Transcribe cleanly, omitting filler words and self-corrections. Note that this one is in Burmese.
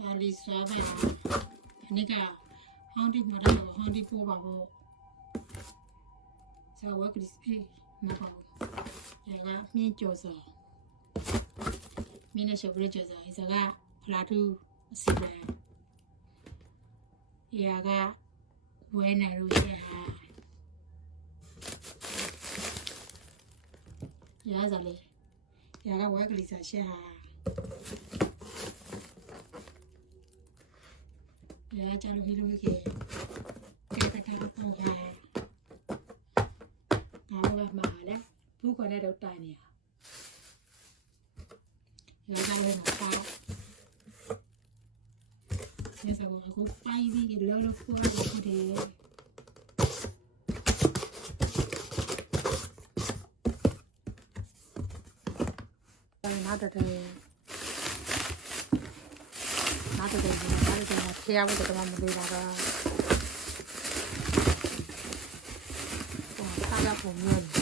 ဒါလေးစားပါအနည်းကဟောင်းတိမတော့ဟောင်းတိပိုးပါဘောဇာဝကလစ်အေးမပါဘူးဒါကမြင်းကြော်စားမြင်းနဲ့ရှုပ်ရကြော်စားဒီဇာကဖလာထူးအစီပဲရာကဝဲနေလို့ရှက်ဟာရာဇာလေရာကဝဲကလေးစားရှက်ဟာရာချလို့ဟီလိုကေကဲကတာတော့ဟာဒါတော့မှာလေဘူးခေါ်တဲ့တော့တိုင်နေရာကလည်းတော့ပါဒီစကောအခုပိုင်ပြီးလောလောဖွားလို့တယ်နောက်တော့ဖျားဖို့တော့မလို့တာတော့ဟာတာပုံမျိုး